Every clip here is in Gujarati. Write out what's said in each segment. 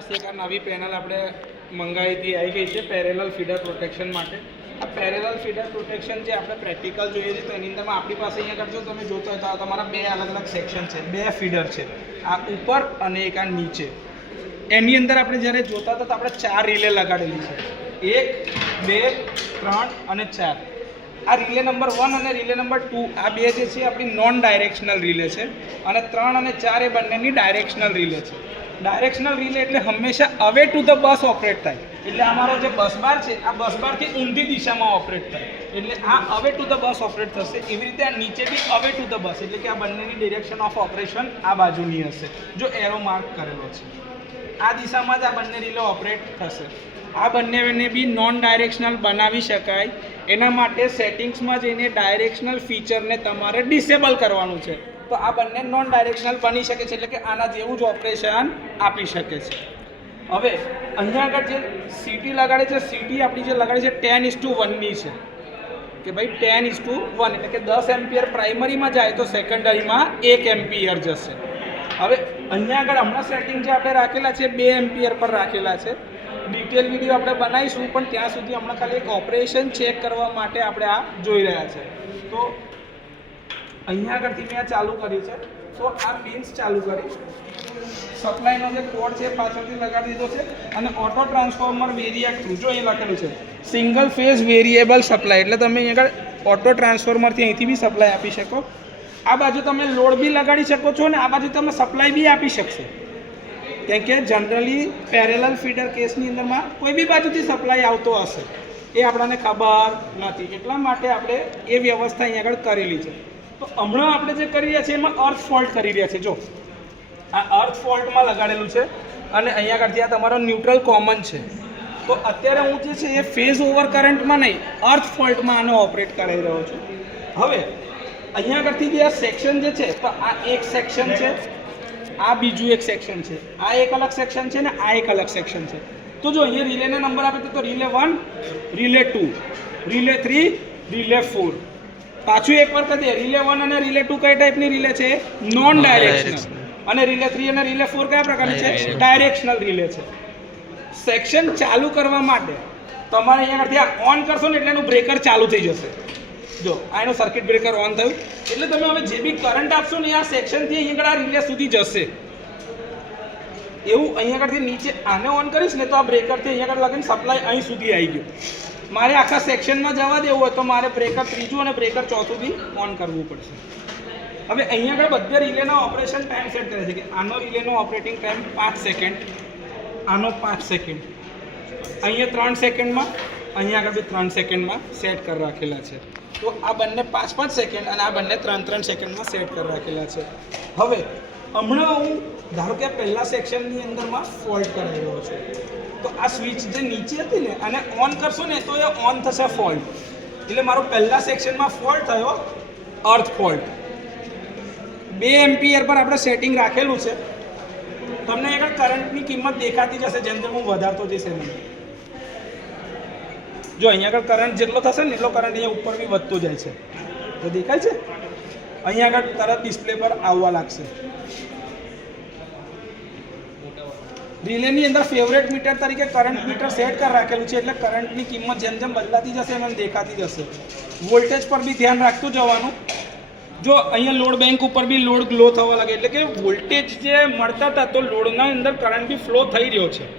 એક આ નવી પેનલ આપણે મંગાવી હતી, આવી ગઈ છે પેરેલલ ફીડર પ્રોટેક્શન માટે. આ પેરેલલ ફીડર પ્રોટેક્શન જે આપણે પ્રેક્ટિકલ જોઈએ છે તો એની અંદરમાં આપણી પાસે અહીંયા કરજો તમે જોતા હોય તો તમારા બે અલગ અલગ સેક્શન છે, બે ફીડર છે, આ ઉપર અને એક આ નીચે. એની અંદર આપણે જ્યારે જોતા હતા તો આપણે 4 રિલે લગાડેલી છે, 1 2 3 અને 4. આ રિલે નંબર 1 અને રિલે નંબર 2 આ બે જે છે આપણી નોન ડાયરેક્શનલ રિલે છે અને 3 અને 4 એ બંનેની ડાયરેક્શનલ રિલે છે. ડાયરેક્શનલ રિલે એટલે હંમેશા અવે ટુ ધ બસ ઓપરેટ થાય, એટલે અમારો જે બસ બાર છે આ બસ બારથી ઊંધી દિશામાં ઓપરેટ થાય, એટલે આ અવે ટુ ધ બસ ઓપરેટ થશે. એવી રીતે આ નીચે બી અવે ટુ ધ બસ, એટલે કે આ બંનેની ડિરેક્શન ઓફ ઓપરેશન આ બાજુની હશે, જો એરો માર્ક કરેલો છે આ દિશામાં જ આ બંને રિલે ઓપરેટ થશે. આ બંનેને બી નોન ડાયરેક્શનલ બનાવી શકાય, એના માટે સેટિંગ્સમાં જઈને ડાયરેક્શનલ ફીચરને તમારે ડિસેબલ કરવાનું છે. તો આ બંને નોન ડાયરેક્શનલ બની શકે છે, એટલે કે આના જેવું જ ઓપરેશન આપી શકે છે. હવે અહીંયા આગળ જે સીટી લગાડે છે, સીટી આપણી જે લગાડે છે 10:1ની છે, કે ભાઈ 10:1, એટલે કે 10 એમ્પિયર પ્રાઇમરીમાં જાય તો સેકન્ડરીમાં 1 એમ્પિયર જશે. હવે અહીંયા આગળ હમણાં સેટિંગ જે આપણે રાખેલા છે 2 એમ્પિયર પર રાખેલા છે. ડિટેલ વિડીયો આપણે બનાવીશું, પણ ત્યાં સુધી હમણાં ખાલી એક ઓપરેશન ચેક કરવા માટે આપણે આ જોઈ રહ્યા છે. તો અહીંયા આગળથી મેં આ ચાલુ કર્યું છે, તો આ પિન્સ ચાલુ કરી, સપ્લાયનો જે કોડ છે પાછળથી લગાડી દીધો છે, અને ઓટો ટ્રાન્સફોર્મર વેરિએક થ્રુ, જો અહીં લખેલું છે સિંગલ ફેઝ વેરિએબલ સપ્લાય, એટલે તમે અહીંયા આગળ ઓટો ટ્રાન્સફોર્મરથી અહીંથી બી સપ્લાય આપી શકો. આ બાજુ તમે લોડ બી લગાડી શકો છો અને આ બાજુ તમે સપ્લાય બી આપી શકશો, કેમ કે જનરલી પેરેલલ ફીડર કેસની અંદરમાં કોઈ બી બાજુથી સપ્લાય આવતો હશે, એ આપણને ખબર નથી, એટલા માટે આપણે એ વ્યવસ્થા અહીંયા આગળ કરેલી છે. તો હમણાં આપણે જે કરી રહ્યા છીએ એમાં અર્થ ફોલ્ટ કરી રહ્યા છે. જો આ અર્થ ફોલ્ટમાં લગાડેલું છે અને અહીંયા આગળથી આ તમારો ન્યુટ્રલ કોમન છે. તો અત્યારે હું જે છે એ ફેઝ ઓવર કરંટમાં નહીં, અર્થ ફોલ્ટમાં આને ઓપરેટ કરાવી રહ્યો છું. હવે અહીંયા આગળથી જે આ સેક્શન જે છે, તો આ એક સેક્શન છે, આ બીજું એક સેક્શન છે, આ એક અલગ સેક્શન છે ને આ એક અલગ સેક્શન છે. તો જો અહીંયા રિલેના નંબર આપે તો રિલે 1, રિલે 2, રિલે 3, રિલે 4. પાછું એકવાર કહી દે, રિલે 1 અને રિલે 2 કઈ ટાઈપની રિલે છે? Non directional. અને રિલે 3 અને રિલે 4 કયા પ્રકારની છે? ડાયરેક્શનલ રિલે છે. સેક્શન ચાલુ કરવા માટે તમારે અહીંયાથી આ ઓન કરશો ને એટલે એનું બ્રેકર ચાલુ થઈ જશે. જો આ એનું સર્કિટ બ્રેકર ઓન થયું, એટલે તમે હવે જે બી કરંટ આપશો ને આ સેક્શનથી અહીંયા આગળ આ રિલે સુધી જશે. એવું અહીંયા આગળથી નીચે આને ઓન કરીશ ને તો આ બ્રેકરથી અહીંયા આગળ લગીને સપ્લાય અહીં સુધી આવી ગયો. મારે આખા સેક્શનમાં જવા દેવું હોય તો મારે બ્રેકર ત્રીજું અને બ્રેકર ચોથું બી ઓન કરવું પડશે. હવે અહીંયા આગળ બધે રિલેનો ઓપરેશન ટાઈમ સેટ કરે છે, કે આનો રિલેનો ઓપરેટિંગ ટાઈમ 5 સેકન્ડ, આનો 5 સેકન્ડ, અહીંયા 3 સેકન્ડમાં, અહીંયા આગળ બી 3 સેકન્ડમાં સેટ કરી રાખેલા છે. તો આ બંને 5-5 સેકન્ડ અને આ બંને 3-3 સેકન્ડમાં સેટ કરી રાખેલા છે. હવે હમણાં હું ધારો કે પહેલા સેક્શનની અંદરમાં ફોલ્ટ કરાવી રહ્યો છું, તો આ સ્વિચ જે નીચે હતી ને આને ઓન કરશો ને તો એ ઓન થશે ફોલ્ટ, એટલે મારો પહેલા સેક્શનમાં ફોલ્ટ થયો, અર્થ ફોલ્ટ. 2 એમ્પિયર પર આપણે સેટિંગ રાખેલું છે. તમને આગળ કરંટની કિંમત દેખાતી જશે જેમ જેમ હું વધારતો જઈશ એમ. જો અહીંયા આગળ કરંટ જેટલો થશે ને એટલો કરંટ અહીંયા ઉપર બી વધતો જાય છે, તો દેખાય છે અહીંયા આગળ તરત ડિસ્પ્લે પર આવવા લાગશે. રિલેની અંદર ફેવરેટ મીટર તરીકે કરંટ મીટર સેટ કરી રાખેલું છે, એટલે કરંટની કિંમત જેમ જેમ બદલાતી જશે એમ દેખાતી જશે. વોલ્ટેજ પર બી ધ્યાન રાખતું જવાનું. જો અહીંયા લોડ બેંક ઉપર બી લોડ ગ્લો થવા લાગે, એટલે કે વોલ્ટેજ જે મળતા હતા તો લોડના અંદર કરંટ બી ફ્લો થઈ રહ્યો છે.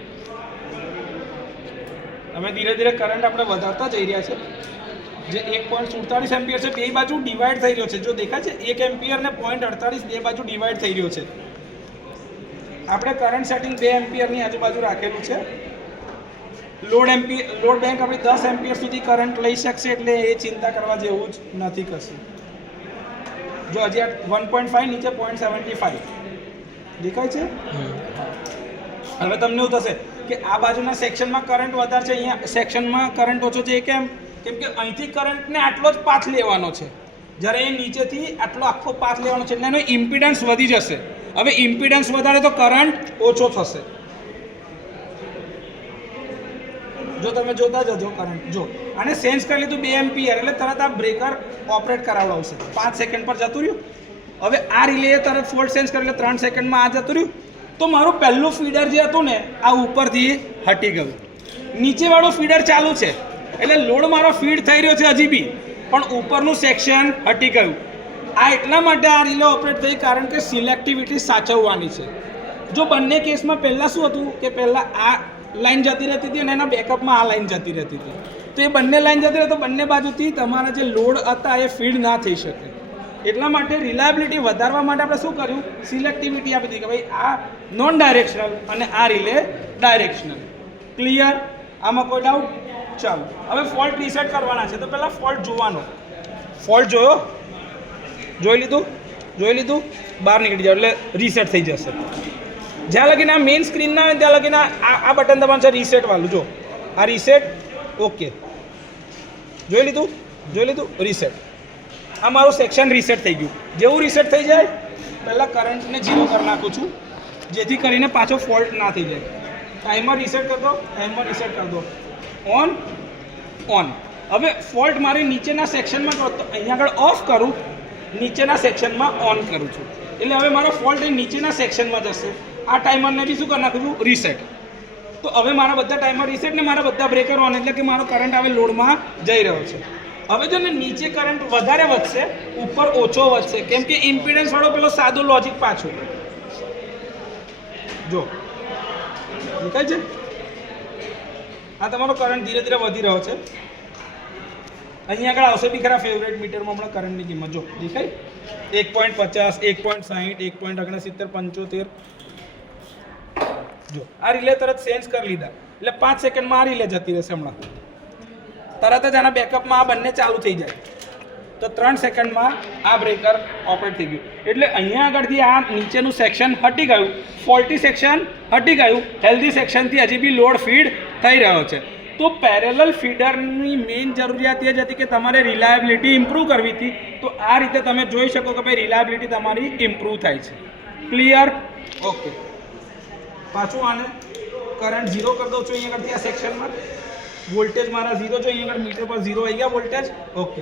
અમે ધીરે ધીરે કરંટ આપણે વધારતા જઈ રહ્યા છે. જે 1.47 એમ્પિયર છે બે બાજુ ડિવાઈડ થઈ રહ્યો છે, જો દેખાય છે 1 એમ્પિયર ને 0.48 બે બાજુ ડિવાઈડ થઈ રહ્યો છે. આપણે કરંટ સેટિંગ 2 એમ્પિયરની આજુબાજુ રાખેલું છે. લોડ બેંક આપણે 10 એમ્પિયર સુધી કરંટ લઈ શકશે, એટલે એ ચિંતા કરવા જેવું જ નથી કશું. જો હજી આ 1.5 નીચે 0.75 દેખાય છે. હવે તમને એવું થશે કે આ બાજુના સેક્શનમાં કરંટ વધારે છે, અહીંયા સેક્શનમાં કરંટ ઓછો છે. કેમ કે અહીંથી કરંટને આટલો જ પાથ લેવાનો છે, જ્યારે એ નીચેથી આટલો આખો પાથ લેવાનો છે, એટલે એનો ઇમ્પિડન્સ વધી જશે. હવે ઇમ્પિડન્સ વધારે તો કરંટ ઓછો થશે. જો તમે જોતા જજો કરંટ, જો આને સેન્સ કરી લીધું 2 એમ્પિયર, એટલે તરત આ બ્રેકર ઓપરેટ કરાવડાવશે. 5 સેકન્ડ પર જતું રહ્યું. હવે આ રિલે તરત ફોલ્ટ સેન્સ કરી એટલે 3 સેકન્ડમાં આ જતું રહ્યું. તો મારું પહેલું ફીડર જે હતું ને આ ઉપરથી હટી ગયું, નીચેવાળું ફીડર ચાલુ છે એટલે લોડ મારો ફીડ થઈ રહ્યો છે હજી બી, પણ ઉપરનું સેક્શન હટી ગયું. આ એટલા માટે આ રિલે ઓપરેટ થઈ કારણ કે સિલેક્ટિવિટી સાચવવાની છે. જો બંને કેસમાં પહેલાં શું હતું કે પહેલાં આ લાઈન જતી રહેતી હતી અને એના બેકઅપમાં આ લાઈન જતી રહેતી હતી, તો એ બંને લાઈન જતી રહે તો બંને બાજુથી તમારા જે લોડ હતા એ ફીડ ના થઈ શકે. એટલા માટે રિલાયબિલિટી વધારવા માટે આપણે શું કર્યું, સિલેક્ટિવિટી આપી દીધી કે ભાઈ આ નોન ડાયરેક્શનલ અને આ રિલે ડાયરેક્શનલ. ક્લિયર? આમાં કોઈ ડાઉટ? ચાલો હવે ફોલ્ટ રીસેટ કરવાના છે. તો પહેલાં ફોલ્ટ જોવાનો. ફોલ્ટ જોયો, જોઈ લીધું, બહાર નીકળી જાવ એટલે રીસેટ થઈ જશે. જ્યાં લગીને આ મેઇન સ્ક્રીન ના હોય ત્યાં લગીને આ બટન દબાવવાનું છે રીસેટ વાળું. જો આ રીસેટ, ઓકે, જોઈ લીધું રીસેટ. આ મારું સેક્શન રીસેટ થઈ ગયું. જેવું રીસેટ થઈ જાય પહેલાં કરંટને 0 કરી નાખું છું જેથી કરીને પાછો ફોલ્ટ ના થઈ જાય. ટાઈમર રીસેટ કરી દો, ઓન. હવે ફોલ્ટ મારી નીચેના સેક્શનમાં કરો તો અહીંયા આગળ ઓફ કરું, નીચેના સેક્શનમાં ઓન કરું છું એટલે હવે મારો ફોલ્ટ એ નીચેના સેક્શનમાં જશે. આ ટાઈમરને બી શું કરી નાખું છું, રીસેટ. તો હવે મારા બધા ટાઈમર રીસેટ ને મારા બધા બ્રેકર ઓન, એટલે કે મારો કરંટ હવે લોડમાં જઈ રહ્યો છે. હવે જો ને નીચે કરંટ વધારે વધશે, ઉપર ઓછો વધશે, કેમ કે ઇમ્પિડન્સ વાળો પેલો સાદો લોજિક પાછું. જો દેખાય છે, આ તમારો કરંટ ધીરે ધીરે વધી રહ્યો છે. અહીંયા આગળ આવશે બી ખરા ફેવરેટ મીટરમાં હમણાં કરંટની કિંમત. જો દેખાય 1.50, 1.60, 1.69, 75. જો આ રિલે તરત ચેન્જ કરી લીધા એટલે 5 સેકન્ડમાં આ રિલે જતી રહેશે. હમણાં તરત જ આના બેકઅપમાં આ બંને ચાલુ થઈ જાય તો 3 સેકન્ડમાં આ બ્રેકર ઓપરેટ થઈ ગયું. એટલે અહીંયા આગળથી આ નીચેનું સેક્શન હટી ગયું, ફોલ્ટી સેક્શન હટી ગયું, હેલ્ધી સેક્શનથી હજી બી લોડ ફીડ થઈ રહ્યો છે. તો પેરેલલ ફીડરની મેઇન જરૂરિયાત એ જ હતી કે તમારે રિલાયબિલિટી ઇમ્પ્રૂવ કરવી હતી. તો આ રીતે તમે જોઈ શકો કે ભાઈ રિલાયબિલિટી તમારી ઇમ્પ્રૂવ થાય છે. ક્લિયર? ઓકે. પાછું આને કરંટ 0 કરી દઉં છું અહીંયા આગળથી આ સેક્શનમાં. વોલ્ટેજ મારા 0 છે, અહીંયા આગળ મીટર પર 0 આવી ગયા વોલ્ટેજ. ઓકે,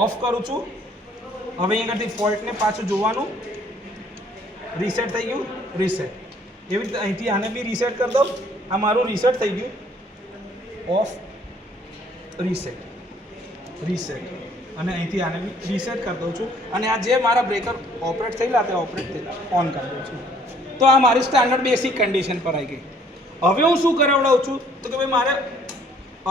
ઓફ કરું છું. હવે અહીંયા આગળથી ફોલ્ટને પાછું જોવાનું. રીસેટ થઈ ગયું, રીસેટ. એવી રીતે અહીંથી આને બી રીસેટ કરી દઉં. આ મારું રીસેટ થઈ ગયું. ઓફ, રીસેટ અને અહીંથી આને બી રીસેટ કરી દઉં છું. અને આ જે મારા બ્રેકર ઓપરેટ થયેલા તે ઓપરેટ થયેલા ઓન કરી દઉં છું. તો આ મારી સ્ટાન્ડર્ડ બેસિક કન્ડિશન પર આવી ગઈ. હવે હું શું કરાવડાવું છું તો કે ભાઈ મારે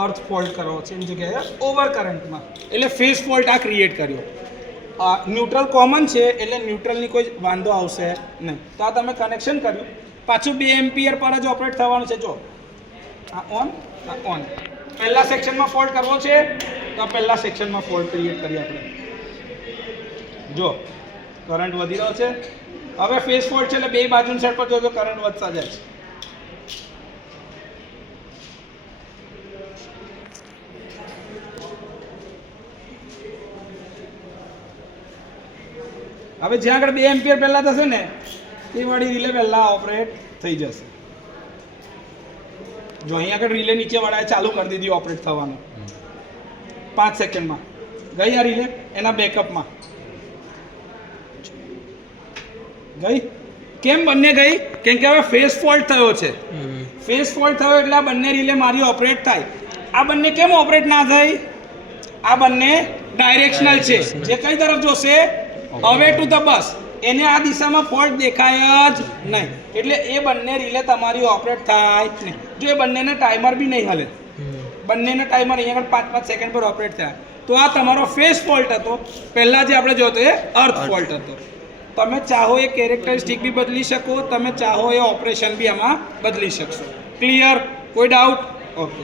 અર્થ ફોલ્ટ કરવો છે એની જગ્યાએ ઓવર કરંટમાં, એટલે ફેઝ ફોલ્ટ આ ક્રિએટ કર્યો. ન્યુટ્રલ કોમન છે એટલે ન્યુટ્રલની કોઈ વાંધો આવશે નહીં. તો આ તમે કનેક્શન કર્યું, પાછું 2 એમ્પિયર પર જ ઓપરેટ થવાનું છે. જો આ ઓન, આ ઓન. પહેલા સેક્શનમાં ફોલ્ટ કરવો છે તો આ પહેલા સેક્શનમાં ફોલ્ટ ક્રિએટ કરીએ આપણે. જો કરંટ વધી રહ્યો છે. હવે ફેઝ ફોલ્ટ છે એટલે બે બાજુની સાઈડ પર જોજો કરંટ વધતા જાય છે. હવે જ્યાં આગળ 2 એમ્પિયર પહેલાં થશે ને તે વાળી રિલે પહેલાં ઓપરેટ થઈ જશે. જો અહીંયા આગળ રિલે નીચે વાળાએ ચાલુ કરી દીધી ઓપરેટ થવાનું 5 સેકન્ડમાં. ગઈ આ રિલે એના બેકઅપમાં ગઈ. કેમ બંને ગઈ? કેમ કે હવે ફેઝ ફોલ્ટ થયો છે. ફેઝ ફોલ્ટ થયો એટલે આ બંને રિલે મારી ઓપરેટ થાય. આ બંને કેમ ઓપરેટ ના થાય? આ બંને ડાયરેક્શનલ છે. જે કઈ તરફ જોશે? અવે ટુ ધ બસ. એને આ દિશામાં ફોલ્ટ દેખાય જ નહીં એટલે એ બંને રિલે તમારી ઓપરેટ થાય નહીં. જો એ બંનેને ટાઈમર બી નહીં હલે, બંનેના ટાઈમર અહીંયા આગળ 5-5 સેકન્ડ પર ઓપરેટ થયા તો આ તમારો ફેઝ ફોલ્ટ હતો. પહેલાં જે આપણે જોયો એ અર્થ ફોલ્ટ હતો. તમે ચાહો એ કેરેક્ટરિસ્ટિક બી બદલી શકો, તમે ચાહો એ ઓપરેશન બી આમાં બદલી શકશો. ક્લિયર? કોઈ ડાઉટ? ઓકે.